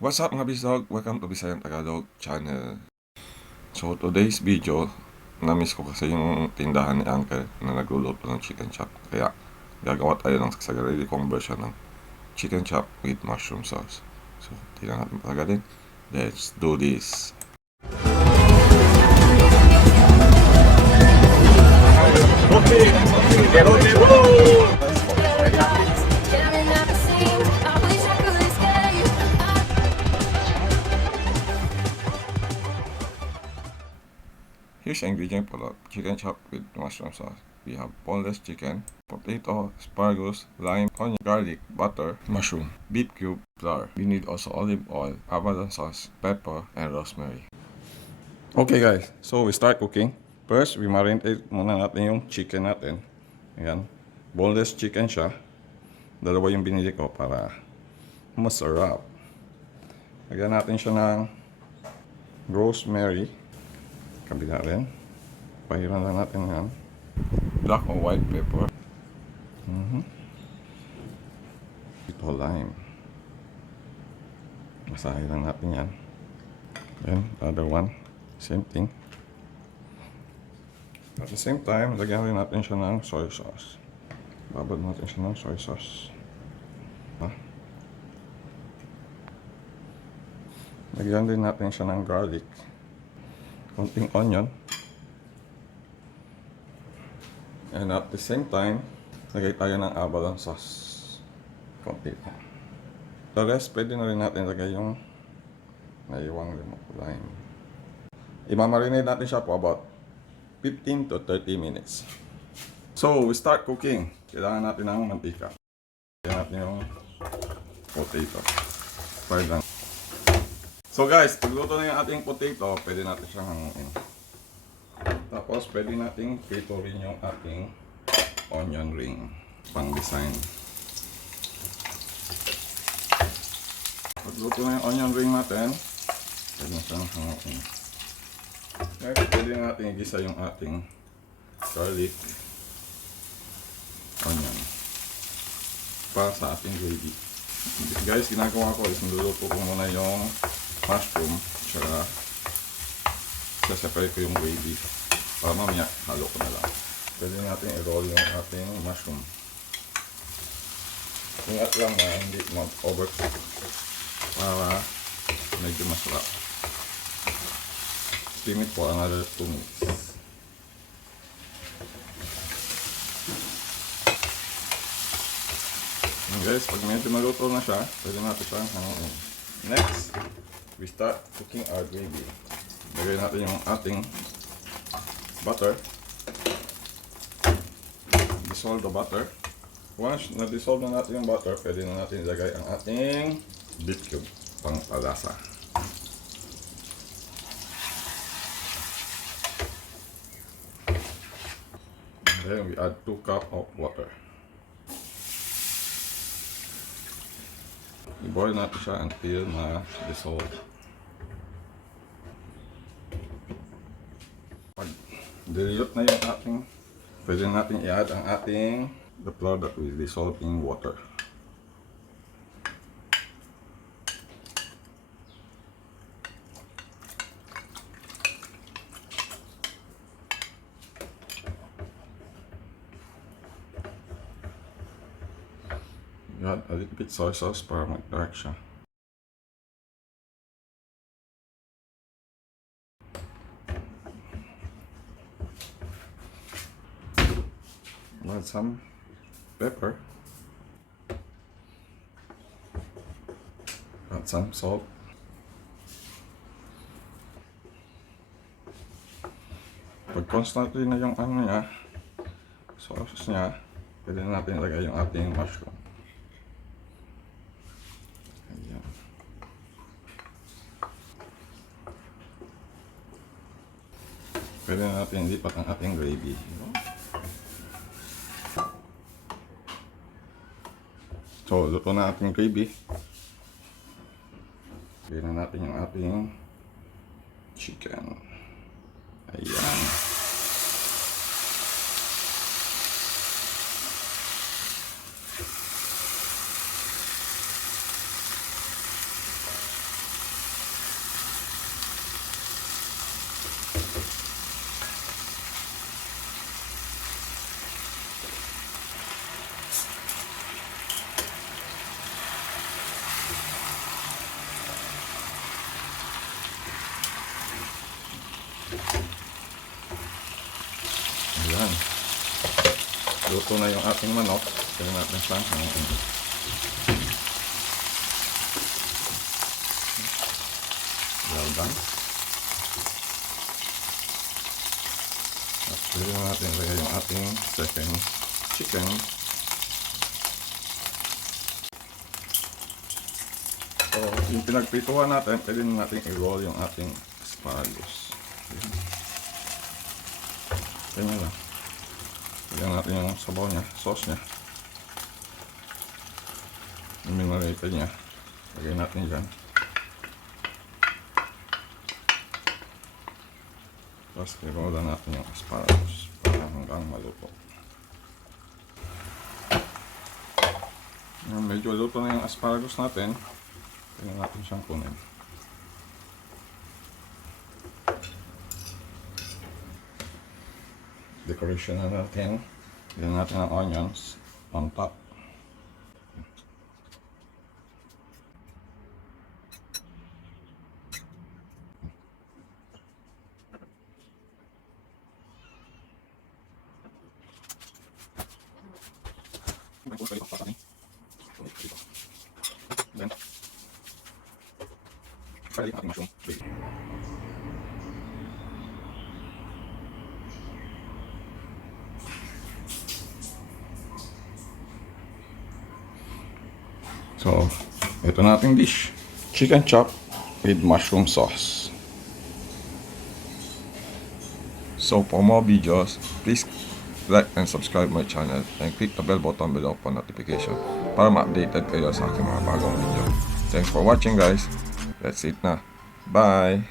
What's up mga VisLog? Welcome to Visayang Tagalog channel. So today's video, na-miss ko kasi yung tindahan ni Uncle na nagluluto ng chicken chop. Kaya gagawa tayo ng sarili kong version ng chicken chop with mushroom sauce. So tingnan natin pagaling. Let's do this! Okay, pero Here's the ingredient for the chicken chop with mushroom sauce. We have boneless chicken, potato, asparagus, lime, onion, garlic, butter, mushroom, beef cube, flour. We need also olive oil, avocado sauce, pepper, and rosemary. Okay guys, so we start cooking. First, we marinate muna natin yung chicken natin. Ayan. Boneless chicken siya. Dalawa yung binili ko para masarap. Lagyan natin siya ng rosemary. Kabila rin. Pahiran lang natin yan. Black or white pepper. Ito lime. Masahin lang natin yan. Then, other one. Same thing. At the same time, lagyan rin natin siya ng soy sauce. Babad natin siya ng soy sauce. Lagyan din natin siya ng garlic. Konting onion. And at the same time, lagay tayo ng abalone sauce. Konti. The rest, pwede na rin natin lagay yung naiwang lime. Imamarinate natin siya po about 15 to 30 minutes. So, we start cooking. Kailangan natin ng mantika. Kailangan natin yung potato. Fried lang. So guys, pagluto na yung ating potato, pwede natin siyang hanguin. Tapos, pwede nating prito rin yung ating onion ring. Pang design. Pagluto na yung onion ring natin, pwede na siyang hanguin. Next, pwede natin igisa yung ating garlic, onion, para sa ating gravy. Guys, ginagawa ko is niluluto ko muna yung mushroom, tsaka saseparate ko yung gravy para mamaya halo ko na lang. Pwede natin i-roll yung ating mushroom. Ingat lang na hindi mag-overcook para medyo masarap. Steam it for another 2 minutes. And guys, pag medyo maluto na siya, pwede natin siyang hanguin. Next, we start cooking our gravy. Lagay natin yung ating butter. Dissolve the butter. Once na-dissolve na natin yung butter, pwede na natin ilagay ang ating beef cube pang palasa. Then we add 2 cups of water. I-boil natin siya until na-dissolve. Pag dilute na yung ating, pwede natin i-add ang ating the flour that we dissolve in water. You add a little bit soy sauce para mag-dark siya. Add some pepper. Add some salt. Pag constantly na yung ano niya, sauce niya, pwede na natin ilagay yung ating mushroom. Ayan. Pwede na natin lipat ang ating gravy. So, luto na ating gravy. Pwede na natin yung ating chicken. Ayan. luto na yung ating manok. Kaya natin siyang hanapin. Well done. At pwede na natin lagay yung ating second chicken. So, yung pinagprituhan natin, pwede na natin i-roll yung ating asparagus. Ganyan lang. Lagyan natin yung sabaw niya, sauce niya. Yung minarated niya. Lagyan natin dyan. Tapos i-roll natin yung asparagus para hanggang maluto. Medyo luto na yung asparagus natin. Tingnan natin siyang kunin. Decoration na natin. Lagyan natin ang onions on top. Then, pwede natin mushroom. So, ito na ating dish. Chicken chop with mushroom sauce. So, for more videos, please like and subscribe my channel and click the bell button below for notification para ma-updated kayo sa aking mga bagong video. Thanks for watching guys. That's it na. Bye!